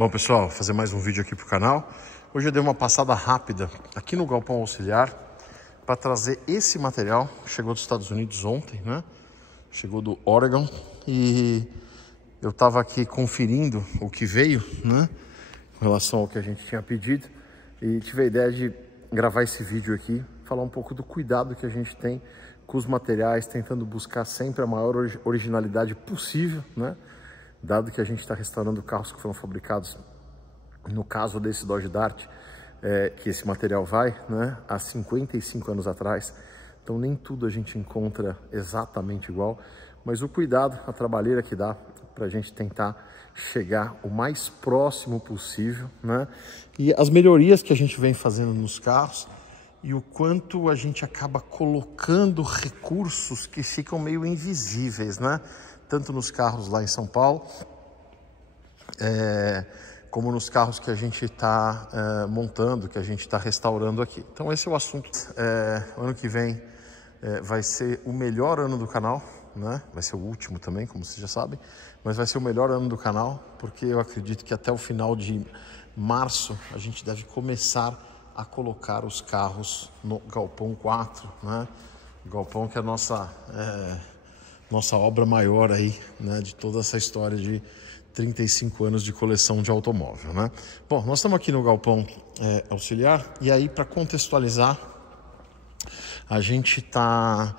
Bom, pessoal, vou fazer mais um vídeo aqui pro canal. Hoje eu dei uma passada rápida aqui no Galpão Auxiliar para trazer esse material. Chegou dos Estados Unidos ontem, né? Chegou do Oregon e eu estava aqui conferindo o que veio, né? Com relação ao que a gente tinha pedido e tive a ideia de gravar esse vídeo aqui, falar um pouco do cuidado que a gente tem com os materiais, tentando buscar sempre a maior originalidade possível, né? Dado que a gente está restaurando carros que foram fabricados, no caso desse Dodge Dart, que esse material vai, né, há 55 anos atrás. Então nem tudo a gente encontra exatamente igual, mas o cuidado, a trabalheira que dá para a gente tentar chegar o mais próximo possível, né? E as melhorias que a gente vem fazendo nos carros e o quanto a gente acaba colocando recursos que ficam meio invisíveis, né? Tanto nos carros lá em São Paulo, como nos carros que a gente está montando, que a gente está restaurando aqui. Então esse é o assunto. Ano que vem vai ser o melhor ano do canal, né? Vai ser o último também, como vocês já sabem, mas vai ser o melhor ano do canal, porque eu acredito que até o final de março a gente deve começar a colocar os carros no Galpão 4, né? O Galpão que é a nossa obra maior aí, né, de toda essa história de 35 anos de coleção de automóvel, né? Bom, nós estamos aqui no Galpão Auxiliar e aí, para contextualizar, a gente está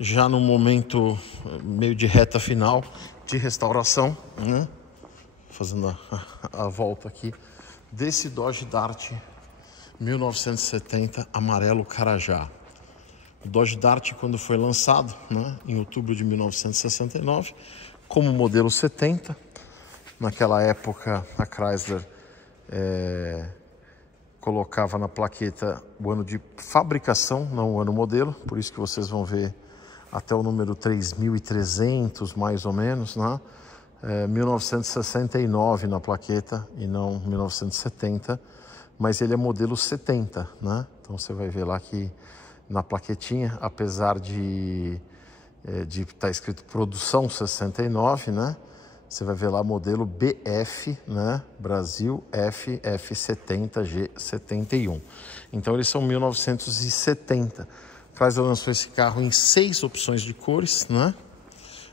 já no momento meio de reta final de restauração, né? Fazendo a volta aqui desse Dodge Dart 1970 amarelo Carajá. O Dodge Dart, quando foi lançado, né, em outubro de 1969, como modelo 70, naquela época a Chrysler colocava na plaqueta o ano de fabricação, não o ano modelo, por isso que vocês vão ver até o número 3.300 mais ou menos, né? 1969 na plaqueta e não 1970, mas ele é modelo 70, né? Então você vai ver lá que na plaquetinha, apesar de estar escrito produção 69, né? Você vai ver lá modelo BF, né? Brasil FF70G71. Então eles são 1970. Chrysler lançou esse carro em 6 opções de cores, né?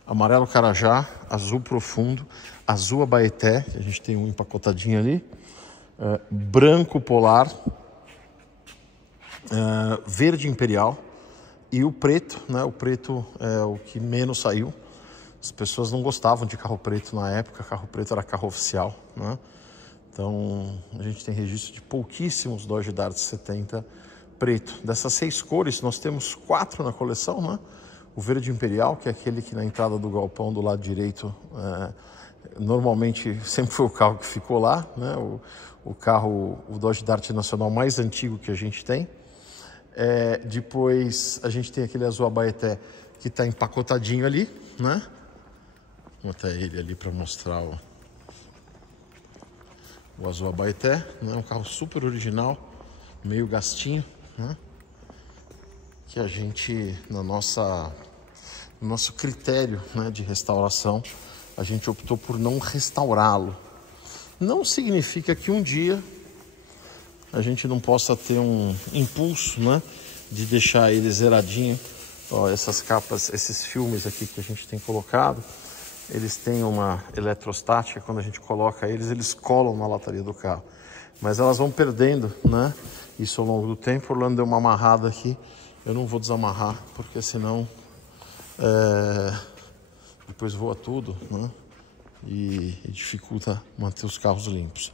Amarelo Carajá, azul profundo, azul Abaeté, que a gente tem um empacotadinho ali, branco polar, verde imperial e o preto, né? O preto é o que menos saiu. As pessoas não gostavam de carro preto na época, carro preto era carro oficial, né? Então a gente tem registro de pouquíssimos Dodge Dart 70 preto. Dessas 6 cores, nós temos 4 na coleção, né? O verde imperial, que é aquele que na entrada do galpão do lado direito, normalmente sempre foi o carro que ficou lá, né? O Dodge Dart nacional mais antigo que a gente tem. Depois a gente tem aquele azul Abaeté que está empacotadinho ali, né? Vou botar ele ali para mostrar o azul Abaeté, né? Um carro super original, meio gastinho, né? Que a gente, no nosso critério, né, de restauração, a gente optou por não restaurá-lo. Não significa que um dia a gente não possa ter um impulso, né, de deixar ele zeradinho. Ó, essas capas, esses filmes aqui que a gente tem colocado, eles têm uma eletrostática. Quando a gente coloca eles colam na lataria do carro. Mas elas vão perdendo, né, isso ao longo do tempo. O Orlando deu uma amarrada aqui. Eu não vou desamarrar, porque senão depois voa tudo, né, e dificulta manter os carros limpos.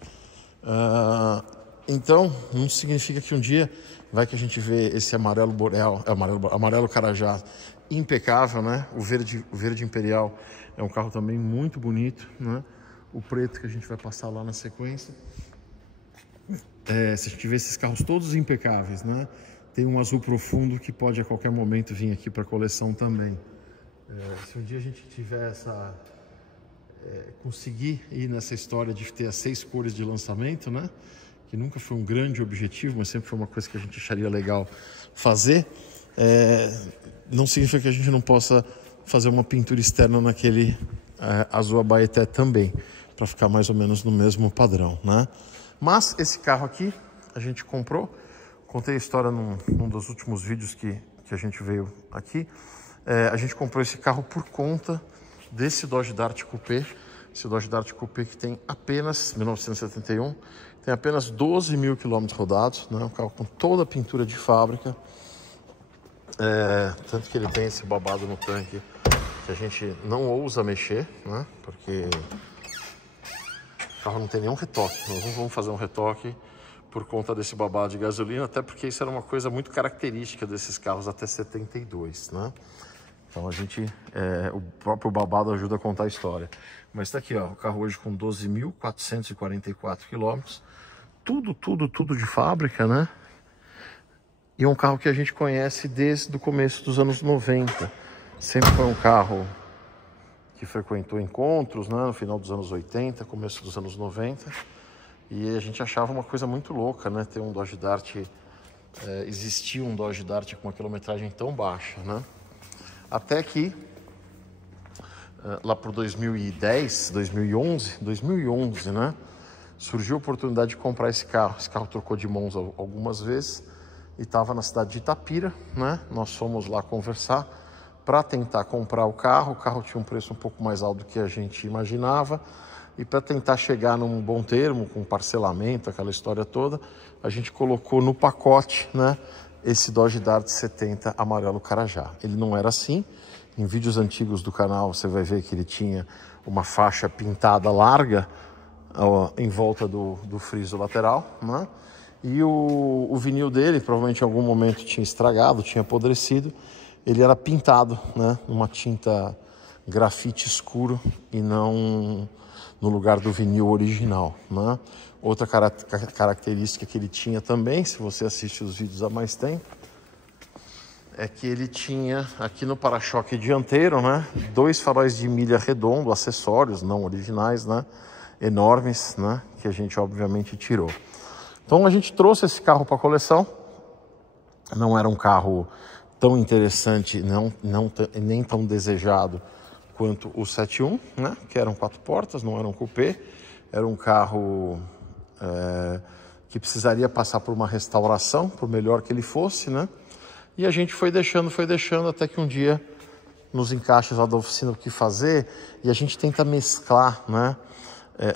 Então, não significa que um dia vai que a gente vê esse amarelo boreal, amarelo Carajá impecável, né? O verde imperial é um carro também muito bonito, né? O preto que a gente vai passar lá na sequência. Se a gente vê esses carros todos impecáveis, né? Tem um azul profundo que pode a qualquer momento vir aqui para a coleção também. Se um dia a gente tiver conseguir ir nessa história de ter as 6 cores de lançamento, né? Que nunca foi um grande objetivo, mas sempre foi uma coisa que a gente acharia legal fazer, não significa que a gente não possa fazer uma pintura externa naquele azul Abaeté também. para ficar mais ou menos no mesmo padrão, né? Mas esse carro aqui a gente comprou, contei a história num dos últimos vídeos que a gente veio aqui. A gente comprou esse carro por conta desse Dodge Dart Coupé, esse Dodge Dart Coupé que tem apenas 1971, tem apenas 12 mil quilômetros rodados, né? Um carro com toda a pintura de fábrica, tanto que ele tem esse babado no tanque que a gente não ousa mexer, né? Porque o carro não tem nenhum retoque, nós não vamos fazer um retoque por conta desse babado de gasolina, até porque isso era uma coisa muito característica desses carros até 72, né? Então a gente, o próprio babado ajuda a contar a história. Mas tá aqui, ó, o carro hoje com 12.444 quilômetros, tudo de fábrica, né? E é um carro que a gente conhece desde o começo dos anos 90. Sempre foi um carro que frequentou encontros, né? No final dos anos 80, começo dos anos 90. E a gente achava uma coisa muito louca, né? Ter um Dodge Dart, existia um Dodge Dart com uma quilometragem tão baixa, né? Até que, lá por 2010, 2011, né? Surgiu a oportunidade de comprar esse carro. Esse carro trocou de mãos algumas vezes e estava na cidade de Itapira, né? Nós fomos lá conversar para tentar comprar o carro. O carro tinha um preço um pouco mais alto do que a gente imaginava. E para tentar chegar num bom termo, com parcelamento, aquela história toda, a gente colocou no pacote, né, esse Dodge Dart 70 amarelo Carajá. Ele não era assim. Em vídeos antigos do canal você vai ver que ele tinha uma faixa pintada larga em volta do friso lateral, né? E o vinil dele provavelmente em algum momento tinha estragado, tinha apodrecido. Ele era pintado, né, numa tinta grafite escuro e não no lugar do vinil original, né? Outra característica que ele tinha também, se você assiste os vídeos há mais tempo, é que ele tinha aqui no para-choque dianteiro, né, 2 faróis de milha redondo, acessórios, não originais, né, enormes, né, que a gente obviamente tirou. Então a gente trouxe esse carro para a coleção. Não era um carro tão interessante, nem tão desejado quanto o 71, né? Que eram 4 portas, não era um coupé, era um carro que precisaria passar por uma restauração, por melhor que ele fosse, né? E a gente foi deixando, até que um dia, nos encaixes lá da oficina, o que fazer, e a gente tenta mesclar, né?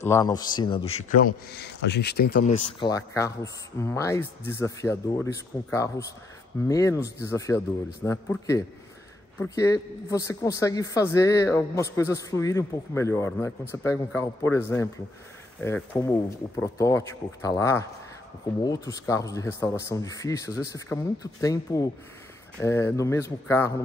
Lá na oficina do Chicão, a gente tenta mesclar carros mais desafiadores com carros menos desafiadores, né? Por quê? Porque você consegue fazer algumas coisas fluírem um pouco melhor, né? Quando você pega um carro, por exemplo, como o protótipo que está lá, ou como outros carros de restauração difícil, às vezes você fica muito tempo no mesmo carro,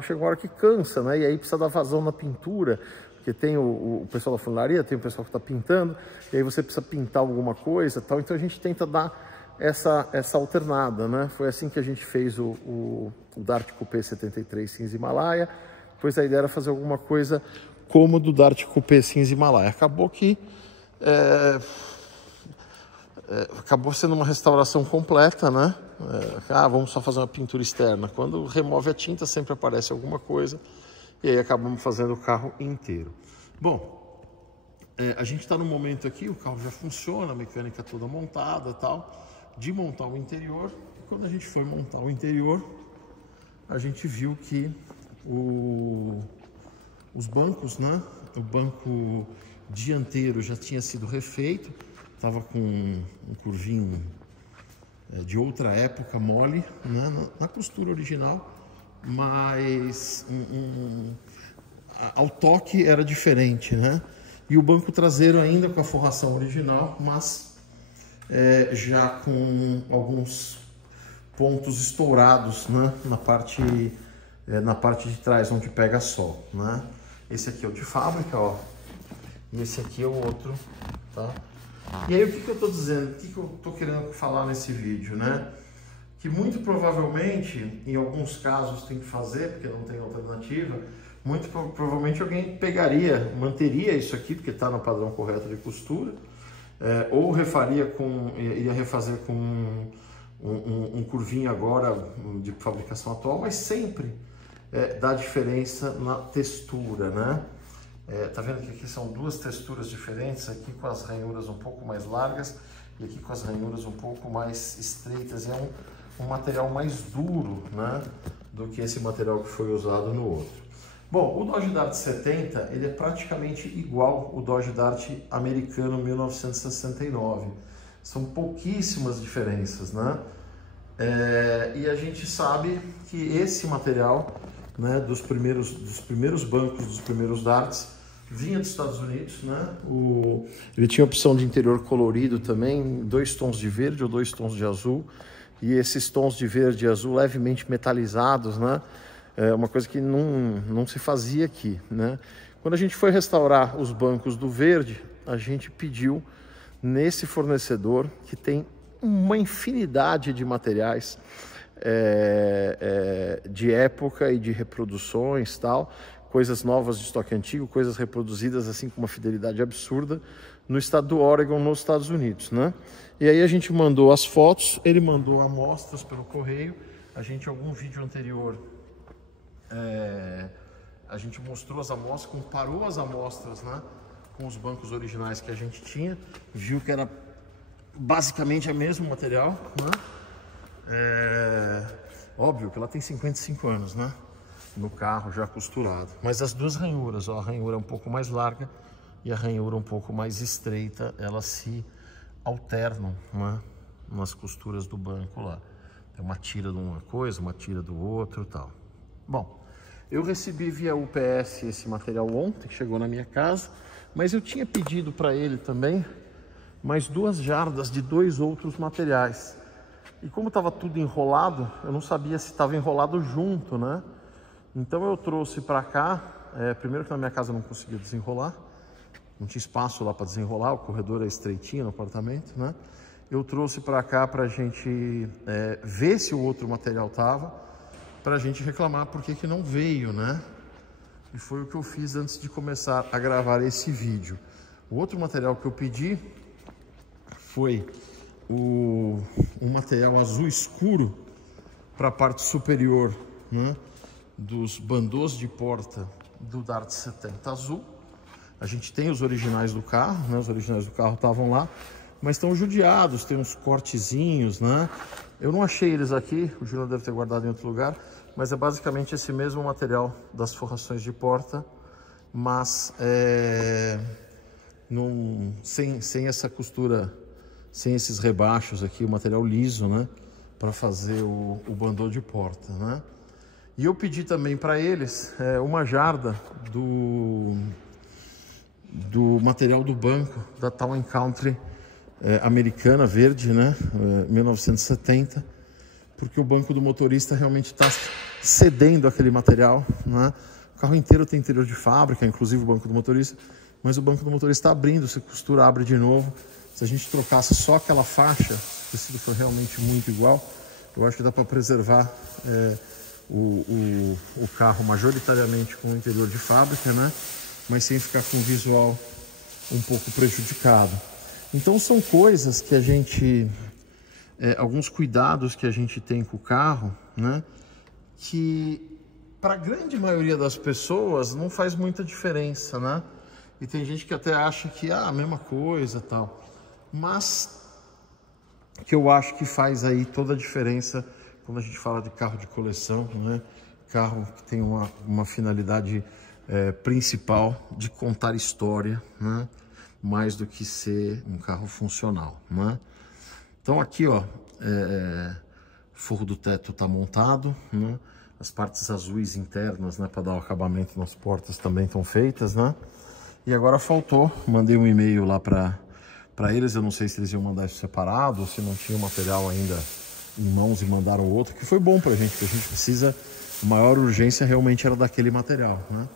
chega uma hora que cansa, né? E aí precisa dar vazão na pintura, porque tem o pessoal da funilaria, tem o pessoal que está pintando, e aí você precisa pintar alguma coisa, tal. Então a gente tenta dar essa alternada, né? Foi assim que a gente fez o Dart Coupé 73 cinza Himalaia. Depois a ideia era fazer alguma coisa como do Dart Coupé cinza Himalaia. Acabou que acabou sendo uma restauração completa, né? Vamos só fazer uma pintura externa. Quando remove a tinta sempre aparece alguma coisa e aí acabamos fazendo o carro inteiro. Bom, a gente está no momento aqui, o carro já funciona, a mecânica toda montada e tal, de montar o interior. E quando a gente foi montar o interior, a gente viu que os bancos, né? O banco dianteiro já tinha sido refeito, estava com um curvinho de outra época, mole, né? Na costura original, mas ao toque era diferente, né? E o banco traseiro ainda com a forração original, mas já com alguns pontos estourados, né? Na parte de trás, onde pega sol, né? Esse aqui é o de fábrica, ó. E esse aqui é o outro, tá? E aí o que eu tô dizendo? O que eu tô querendo falar nesse vídeo, né? Que muito provavelmente, em alguns casos tem que fazer, porque não tem alternativa, muito provavelmente alguém manteria isso aqui, porque está no padrão correto de costura, ou ia refazer com um curvinho agora de fabricação atual, mas sempre dá diferença na textura, né? Tá vendo que aqui são duas texturas diferentes, aqui com as ranhuras um pouco mais largas e aqui com as ranhuras um pouco mais estreitas. É um material mais duro, né, do que esse material que foi usado no outro. Bom, o Dodge Dart 70 ele é praticamente igual ao Dodge Dart americano 1969. São pouquíssimas diferenças, né? E a gente sabe que esse material, né, dos primeiros bancos, dos primeiros darts, vinha dos Estados Unidos, né? Ele tinha opção de interior colorido também, 2 tons de verde ou 2 tons de azul, e esses tons de verde e azul levemente metalizados, né? É uma coisa que não se fazia aqui, né? Quando a gente foi restaurar os bancos do verde, a gente pediu nesse fornecedor que tem uma infinidade de materiais de época e de reproduções, tal, coisas novas de estoque antigo, coisas reproduzidas assim com uma fidelidade absurda no estado do Oregon, nos Estados Unidos, né? E aí a gente mandou as fotos, ele mandou amostras pelo correio, a gente, em algum vídeo anterior, a gente mostrou as amostras, comparou as amostras, né, com os bancos originais que a gente tinha, viu que era basicamente o mesmo material, né? Óbvio que ela tem 55 anos, né? No carro já costurado. Mas as duas ranhuras, ó, a ranhura um pouco mais larga e a ranhura um pouco mais estreita, elas se alternam, né, nas costuras do banco lá. Tem uma tira de uma coisa, uma tira do outro e tal. Bom, eu recebi via UPS esse material ontem, que chegou na minha casa, mas eu tinha pedido para ele também mais 2 jardas de 2 outros materiais. E como estava tudo enrolado, eu não sabia se estava enrolado junto, né? Então eu trouxe para cá, primeiro que na minha casa eu não conseguia desenrolar, não tinha espaço lá para desenrolar, o corredor é estreitinho no apartamento, né? Eu trouxe para cá para a gente ver se o outro material estava, para a gente reclamar por que não veio, né? E foi o que eu fiz antes de começar a gravar esse vídeo. O outro material que eu pedi foi um material azul escuro para a parte superior, né, dos bandôs de porta do Dart 70 azul. A gente tem os originais do carro, né? Os originais do carro estavam lá, mas estão judiados, tem uns cortezinhos, né? Eu não achei eles aqui, o Júnior deve ter guardado em outro lugar, mas é basicamente esse mesmo material das forrações de porta, mas sem essa costura, sem esses rebaixos aqui, o material liso, né? Para fazer o bandô de porta, né? E eu pedi também para eles uma jarda do material do banco da Town & Country americana, verde, né? 1970, porque o banco do motorista realmente está cedendo aquele material, né? O carro inteiro tem interior de fábrica, inclusive o banco do motorista, mas o banco do motorista está abrindo, se costura, abre de novo. Se a gente trocasse só aquela faixa, se o tecido for realmente muito igual, eu acho que dá para preservar o carro majoritariamente com o interior de fábrica, né? Mas sem ficar com o visual um pouco prejudicado. Então são coisas que a gente, alguns cuidados que a gente tem com o carro, né? Que para a grande maioria das pessoas não faz muita diferença, né? E tem gente que até acha que a mesma coisa, tal. Mas que eu acho que faz aí toda a diferença quando a gente fala de carro de coleção, né? Carro que tem uma finalidade principal de contar história, né? Mais do que ser um carro funcional, né? Então aqui, ó, forro do teto está montado, né? As partes azuis internas, né, para dar o acabamento nas portas também estão feitas, né? E agora faltou, mandei um e-mail lá para eles, eu não sei se eles iam mandar isso separado ou se não tinha material ainda em mãos e mandaram outro, que foi bom pra gente, porque a gente precisa, a maior urgência realmente era daquele material, né?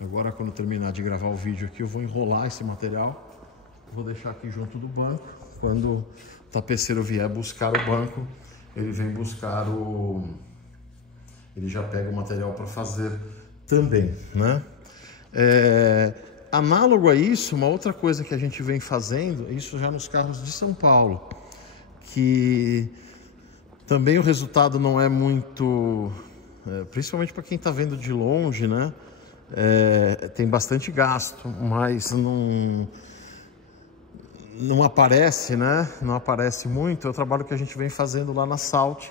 Agora, quando eu terminar de gravar o vídeo aqui, eu vou enrolar esse material, vou deixar aqui junto do banco. Quando o tapeceiro vier buscar o banco, ele vem buscar ele já pega o material para fazer também, né? Análogo a isso, uma outra coisa que a gente vem fazendo, isso já nos carros de São Paulo, que também o resultado não é muito, principalmente para quem está vendo de longe, né? tem bastante gasto, mas não aparece, né? Não aparece muito. É o trabalho que a gente vem fazendo lá na Salt,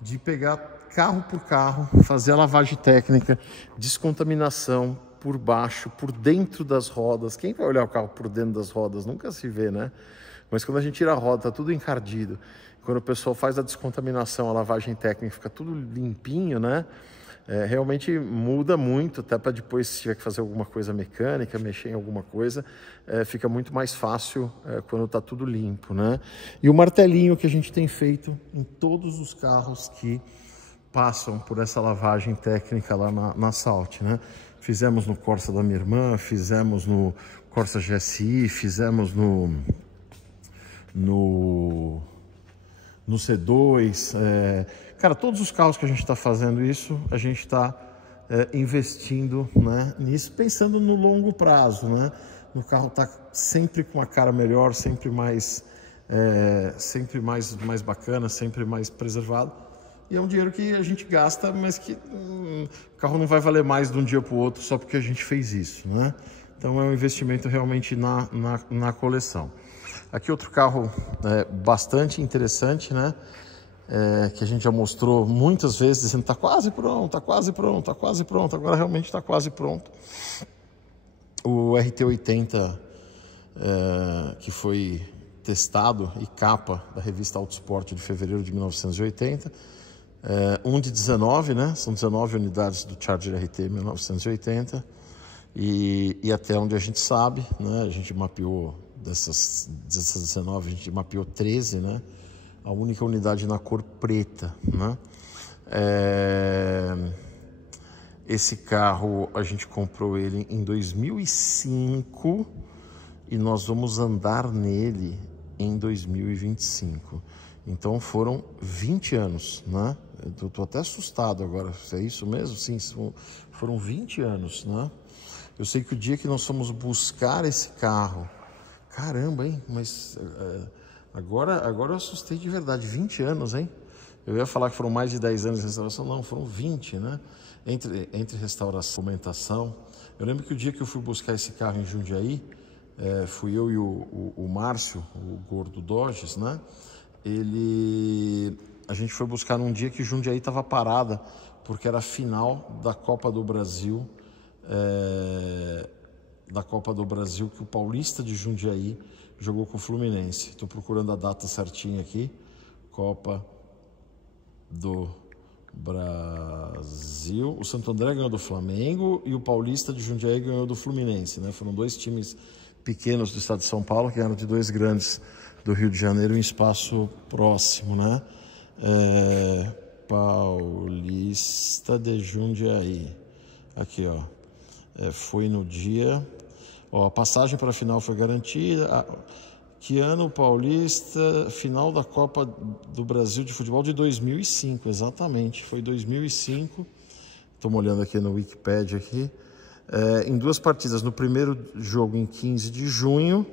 de pegar carro por carro, fazer a lavagem técnica, descontaminação por baixo, por dentro das rodas. Quem vai olhar o carro por dentro das rodas? Nunca se vê, né? Mas quando a gente tira a roda, tá tudo encardido. Quando o pessoal faz a descontaminação, a lavagem técnica, fica tudo limpinho, né? Realmente muda muito, até para depois, se tiver que fazer alguma coisa mecânica, mexer em alguma coisa, fica muito mais fácil quando está tudo limpo, né? E o martelinho que a gente tem feito em todos os carros que passam por essa lavagem técnica lá na Salt, né? Fizemos no Corsa da minha irmã, fizemos no Corsa GSI, fizemos no C2, cara, todos os carros que a gente está fazendo isso, a gente está investindo, né, nisso, pensando no longo prazo, né? No carro tá sempre com a cara melhor, sempre mais bacana, sempre mais preservado. E é um dinheiro que a gente gasta, mas que o carro não vai valer mais de um dia para o outro só porque a gente fez isso, né? Então é um investimento realmente na coleção. Aqui outro carro bastante interessante, né? Que a gente já mostrou muitas vezes, dizendo está quase pronto, está quase pronto, está quase pronto. Agora realmente está quase pronto. O RT80, que foi testado e capa da revista Autosport de fevereiro de 1980. Um de 19, né? São 19 unidades do Charger RT 1980. E até onde a gente sabe, né? A gente mapeou dessas 19, a gente mapeou 13, né? A única unidade na cor preta, né? Esse carro a gente comprou ele em 2005 e nós vamos andar nele em 2025. Então foram 20 anos, né? Eu tô até assustado agora, é isso mesmo? Sim, foram 20 anos, né? Eu sei que o dia que nós fomos buscar esse carro, caramba, hein? Mas agora eu assustei de verdade, 20 anos, hein? Eu ia falar que foram mais de 10 anos de restauração, não, foram 20, né? Entre restauração e documentação. Eu lembro que o dia que eu fui buscar esse carro em Jundiaí, fui eu e o Márcio, o Gordo Dodges, né? A gente foi buscar num dia que Jundiaí estava parada, porque era a final da Copa do Brasil, que o Paulista de Jundiaí jogou com o Fluminense. Estou procurando a data certinha aqui. Copa do Brasil. O Santo André ganhou do Flamengo e o Paulista de Jundiaí ganhou do Fluminense, né? Foram dois times pequenos do estado de São Paulo que ganharam de dois grandes do Rio de Janeiro em espaço próximo, né? Paulista de Jundiaí. Aqui, ó. Foi no dia... Ó, a passagem para a final foi garantida. Que ano o Paulista? Final da Copa do Brasil de Futebol de 2005, exatamente. Foi 2005. Estou olhando aqui no Wikipedia aqui. Em duas partidas. No primeiro jogo em 15 de junho.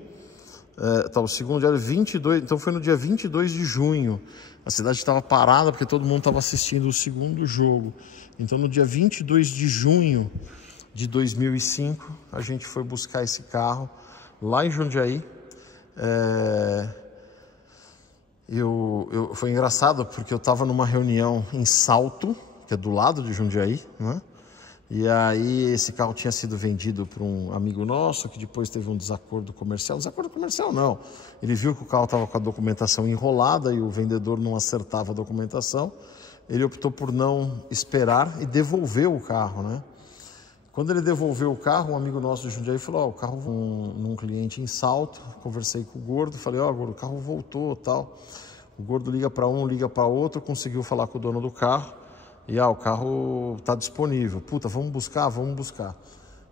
O segundo dia 22. Então foi no dia 22 de junho. A cidade estava parada porque todo mundo estava assistindo o segundo jogo. Então no dia 22 de junho de 2005, a gente foi buscar esse carro lá em Jundiaí. Foi engraçado porque eu estava numa reunião em Salto, que é do lado de Jundiaí, né? E aí esse carro tinha sido vendido para um amigo nosso, que depois teve um desacordo comercial. Desacordo comercial não, ele viu que o carro estava com a documentação enrolada e o vendedor não acertava a documentação. Ele optou por não esperar e devolveu o carro, né? Quando ele devolveu o carro, um amigo nosso de Jundiaí falou, o carro num cliente em Salto. Conversei com o Gordo, falei, Gordo, o carro voltou, tal. O Gordo liga para um, liga para outro, conseguiu falar com o dono do carro. E o carro está disponível. Puta, vamos buscar, vamos buscar.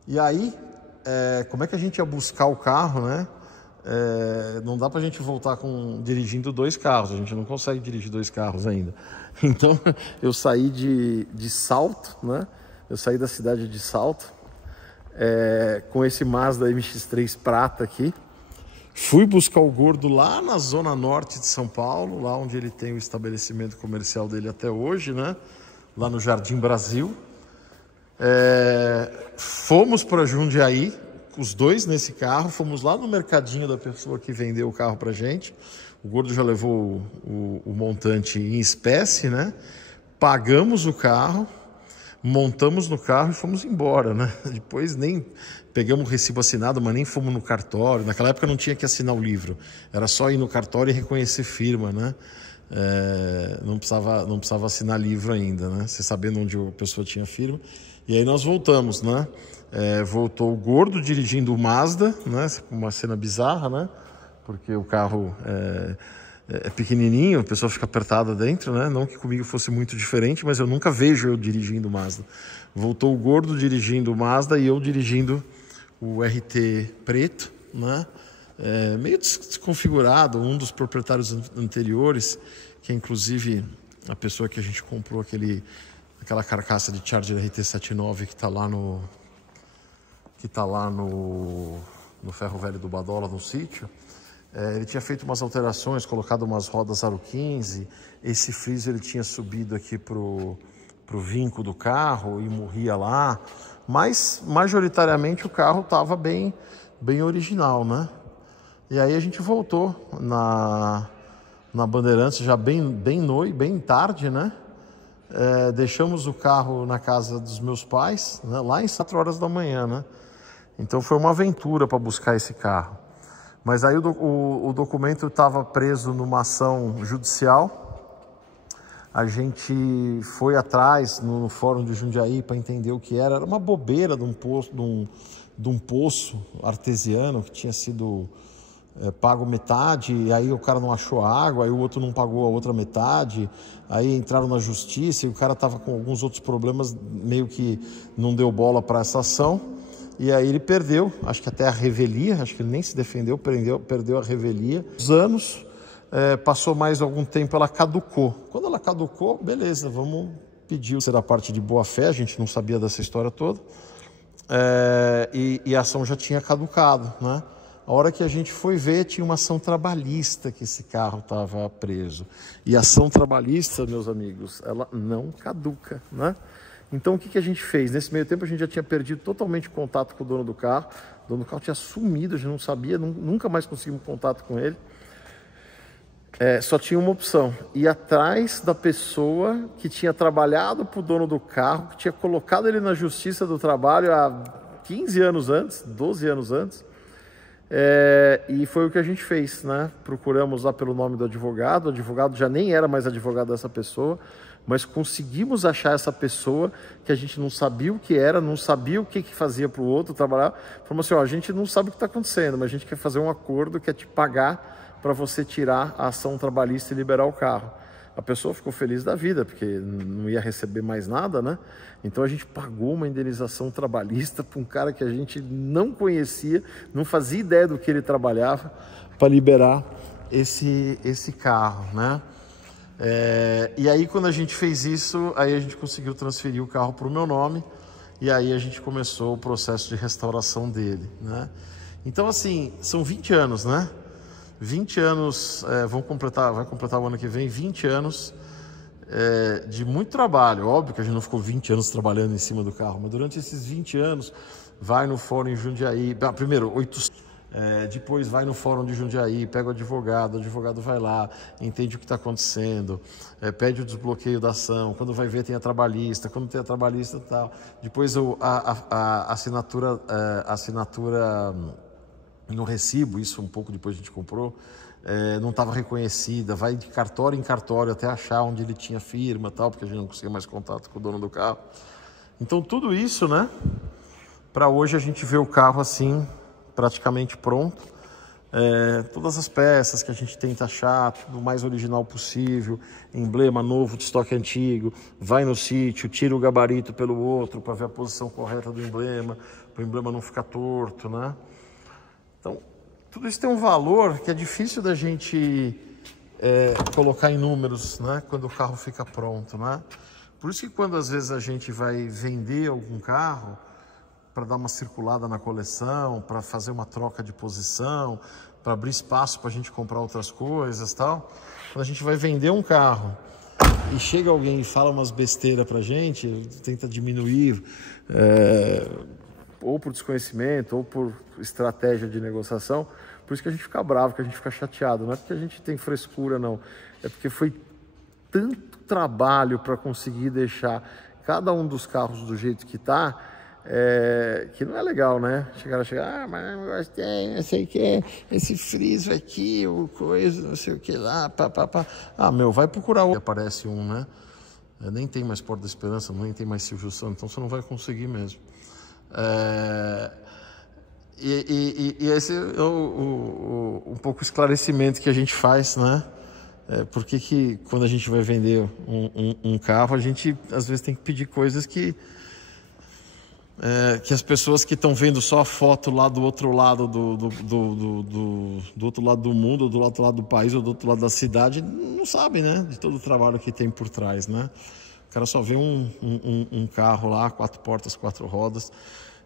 E aí, como é que a gente ia buscar o carro, né? Não dá pra gente voltar dirigindo dois carros, a gente não consegue dirigir dois carros ainda. Então, eu saí de Salto, né? Eu saí da cidade de Salto com esse Mazda MX-3 prata aqui. Fui buscar o Gordo lá na zona norte de São Paulo, lá onde ele tem o estabelecimento comercial dele até hoje, né? Lá no Jardim Brasil. Fomos para Jundiaí, os dois nesse carro, fomos lá no mercadinho da pessoa que vendeu o carro pra gente. O Gordo já levou o montante em espécie, né? Pagamos o carro, montamos no carro e fomos embora, né? Depois nem pegamos o recibo assinado, mas nem fomos no cartório. Naquela época não tinha que assinar o livro, era só ir no cartório e reconhecer firma, né? Não precisava assinar livro ainda, né? Você sabendo onde a pessoa tinha firma. E aí nós voltamos, né? Voltou o Gordo dirigindo o Mazda, né? Uma cena bizarra, né? Porque o carro é pequenininho, a pessoa fica apertada dentro, né? Não que comigo fosse muito diferente, mas eu nunca vejo eu dirigindo o Mazda. Voltou o Gordo dirigindo o Mazda e eu dirigindo o RT preto, né? Meio desconfigurado, um dos proprietários anteriores, que é inclusive a pessoa que a gente comprou aquela carcaça de Charger RT79 que está lá no Ferro Velho do Badola, no sítio. Ele tinha feito umas alterações, colocado umas rodas aro 15, esse freezer ele tinha subido aqui pro vinco do carro e morria lá, mas majoritariamente o carro estava bem original, né? E aí a gente voltou na Bandeirantes já bem tarde, né? Deixamos o carro na casa dos meus pais, né? Lá em 4 horas da manhã, né? Então foi uma aventura para buscar esse carro. Mas aí o documento estava preso numa ação judicial. A gente foi atrás no Fórum de Jundiaí para entender o que era. Era uma bobeira de um poço artesiano que tinha sido pago metade, e aí o cara não achou a água, aí o outro não pagou a outra metade, aí entraram na justiça e o cara estava com alguns outros problemas, meio que não deu bola para essa ação, e aí ele perdeu, acho que até a revelia, acho que ele nem se defendeu, perdeu a revelia. Os anos, passou mais algum tempo, ela caducou. Quando ela caducou, beleza, vamos pedir ser da parte de boa fé, a gente não sabia dessa história toda, e a ação já tinha caducado, né? A hora que a gente foi ver, tinha uma ação trabalhista que esse carro estava preso. E a ação trabalhista, meus amigos, ela não caduca, né? Então, o que a gente fez? Nesse meio tempo, a gente já tinha perdido totalmente contato com o dono do carro. O dono do carro tinha sumido, a gente não sabia, nunca mais conseguimos contato com ele. Só tinha uma opção, ir atrás da pessoa que tinha trabalhado para o dono do carro, que tinha colocado ele na justiça do trabalho há 15 anos antes, 12 anos antes. E foi o que a gente fez, né? Procuramos lá pelo nome do advogado, o advogado já nem era mais advogado dessa pessoa, mas conseguimos achar essa pessoa que a gente não sabia o que era, não sabia o que fazia para o outro trabalhar. Falamos assim, ó, a gente não sabe o que está acontecendo, mas a gente quer fazer um acordo, quer te pagar para você tirar a ação trabalhista e liberar o carro. A pessoa ficou feliz da vida, porque não ia receber mais nada, né? Então a gente pagou uma indenização trabalhista para um cara que a gente não conhecia, não fazia ideia do que ele trabalhava, para liberar esse carro, né? E aí quando a gente fez isso, aí a gente conseguiu transferir o carro para o meu nome, e aí a gente começou o processo de restauração dele, né? Então assim, são 20 anos, né? 20 anos, vai completar o ano que vem, 20 anos de muito trabalho. Óbvio que a gente não ficou 20 anos trabalhando em cima do carro, mas durante esses 20 anos, vai no fórum em Jundiaí, primeiro, depois vai no fórum de Jundiaí, pega o advogado vai lá, entende o que está acontecendo, pede o desbloqueio da ação, quando vai ver tem a trabalhista, quando tem a trabalhista e tal. Depois a assinatura no recibo, isso um pouco depois a gente comprou, não estava reconhecida, vai de cartório em cartório até achar onde ele tinha firma e tal, porque a gente não conseguia mais contato com o dono do carro. Então tudo isso, né, para hoje a gente vê o carro assim, praticamente pronto, todas as peças que a gente tenta achar, tudo o mais original possível, emblema novo de estoque antigo, vai no sítio, tira o gabarito pelo outro para ver a posição correta do emblema, para o emblema não ficar torto, né? Então, tudo isso tem um valor que é difícil da gente colocar em números, né? Quando o carro fica pronto, né? Por isso que quando às vezes a gente vai vender algum carro para dar uma circulada na coleção, para fazer uma troca de posição, para abrir espaço para a gente comprar outras coisas, tal. Quando a gente vai vender um carro e chega alguém e fala umas besteiras pra gente, tenta diminuir, ou por desconhecimento, ou por estratégia de negociação, por isso que a gente fica bravo, que a gente fica chateado. Não é porque a gente tem frescura, não. É porque foi tanto trabalho para conseguir deixar cada um dos carros do jeito que tá, que não é legal, né? Chegar, mas eu gostei, não sei o que, esse friso aqui, o coisa, não sei o que lá, pá. Ah, meu, vai procurar outro. Aparece um, né? Nem tem mais Porta da Esperança, nem tem mais Silvio Santos, então você não vai conseguir mesmo. E esse é um pouco o esclarecimento que a gente faz, né? Por que quando a gente vai vender um carro, a gente às vezes tem que pedir coisas que as pessoas que estão vendo só a foto lá do outro lado do outro lado do mundo, ou do outro lado do país, ou do outro lado da cidade, não sabem, né? De todo o trabalho que tem por trás, né? O cara só vê um carro lá, 4 portas, 4 rodas,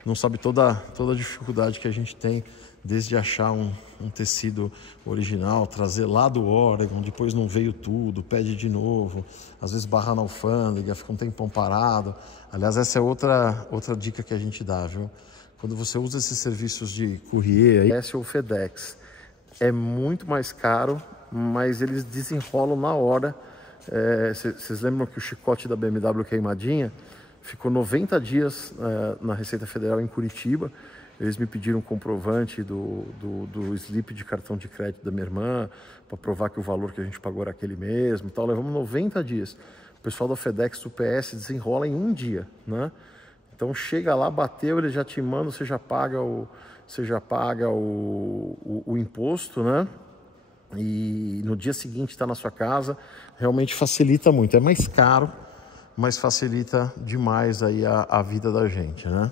não sabe toda a dificuldade que a gente tem, desde achar um tecido original, trazer lá do Oregon, depois não veio tudo, pede de novo, às vezes barra na alfândega, fica um tempão parado. Aliás, essa é outra dica que a gente dá, viu? Quando você usa esses serviços de courrier, esse ou FedEx, é muito mais caro, mas eles desenrolam na hora. Vocês lembram que o chicote da BMW queimadinha ficou 90 dias na Receita Federal em Curitiba? Eles me pediram um comprovante do slip de cartão de crédito da minha irmã, para provar que o valor que a gente pagou era aquele mesmo e tal. Levamos 90 dias. O pessoal da FedEx, UPS, desenrola em um dia, né? Então chega lá, bateu, ele já te manda, você já paga o imposto, né? E no dia seguinte está na sua casa. Realmente facilita muito. É mais caro, mas facilita demais aí a vida da gente, né?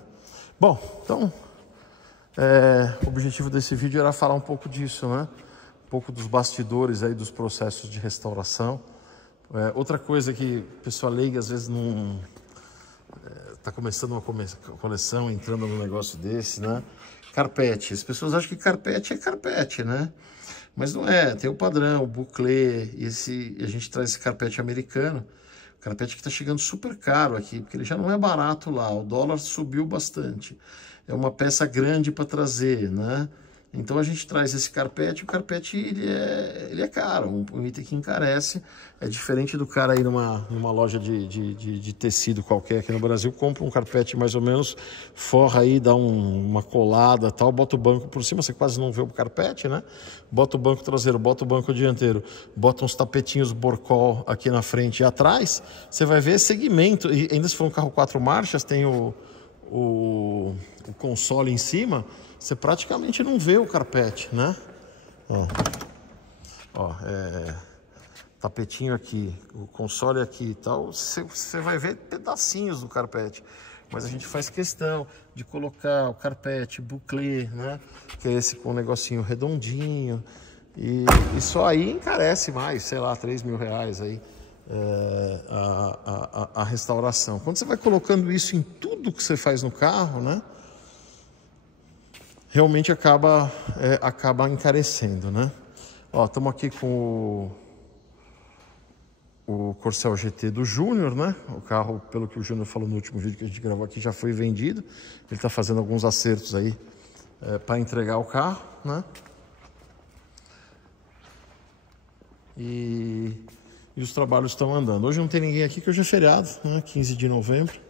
Bom, então o objetivo desse vídeo era falar um pouco disso, né? Um pouco dos bastidores aí dos processos de restauração. Outra coisa que a pessoa leiga às vezes não está começando uma coleção, entrando num negócio desse, né? Carpete. As pessoas acham que carpete é carpete, né? Mas não é. Tem o padrão, o buclé, a gente traz esse carpete americano. Carpete que está chegando super caro aqui, porque ele já não é barato lá, o dólar subiu bastante. É uma peça grande para trazer, né? Então a gente traz esse carpete, o carpete ele é caro, um item que encarece. É diferente do cara ir numa loja de tecido qualquer aqui no Brasil, compra um carpete mais ou menos, forra aí, dá uma colada tal, bota o banco por cima, você quase não vê o carpete, né? Bota o banco traseiro, bota o banco dianteiro, bota uns tapetinhos Borcol aqui na frente e atrás, você vai ver segmento, e ainda se for um carro 4 marchas, tem o console em cima, você praticamente não vê o carpete, né? Tapetinho aqui, o console aqui e tal, você vai ver pedacinhos do carpete. Mas a gente faz questão de colocar o carpete, buclé, né? Que é esse com um negocinho redondinho. E só aí encarece mais, sei lá, 3 mil reais aí. A restauração. Quando você vai colocando isso em tudo que você faz no carro, né? Realmente acaba encarecendo, né? Ó, estamos aqui com o Corcel GT do Júnior, né? O carro, pelo que o Júnior falou no último vídeo que a gente gravou aqui, já foi vendido. Ele está fazendo alguns acertos aí para entregar o carro, né? E os trabalhos estão andando. Hoje não tem ninguém aqui, que hoje é feriado, né? 15 de novembro.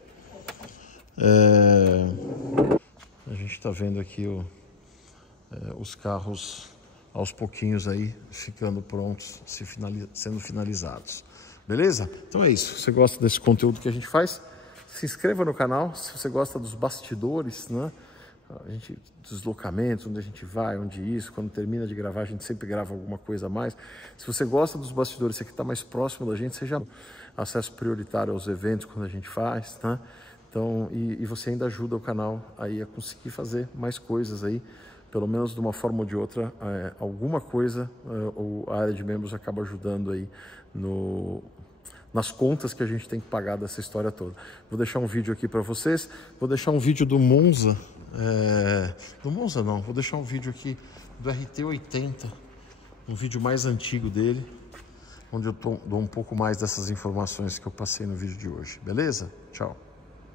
A gente está vendo aqui os carros aos pouquinhos aí ficando prontos, sendo finalizados. Beleza? Então é isso. Se você gosta desse conteúdo que a gente faz, se inscreva no canal. Se você gosta dos bastidores, né? Deslocamentos, onde a gente vai, onde isso, quando termina de gravar, a gente sempre grava alguma coisa a mais. Se você gosta dos bastidores, você que está mais próximo da gente, seja acesso prioritário aos eventos quando a gente faz, né? Então, e você ainda ajuda o canal aí a conseguir fazer mais coisas aí, pelo menos de uma forma ou de outra, alguma coisa a área de membros acaba ajudando aí nas contas que a gente tem que pagar dessa história toda. Vou deixar um vídeo aqui para vocês, vou deixar um vídeo do Monza, do Monza não, vou deixar um vídeo aqui do RT80, um vídeo mais antigo dele, onde eu dou um pouco mais dessas informações que eu passei no vídeo de hoje. Beleza? Tchau.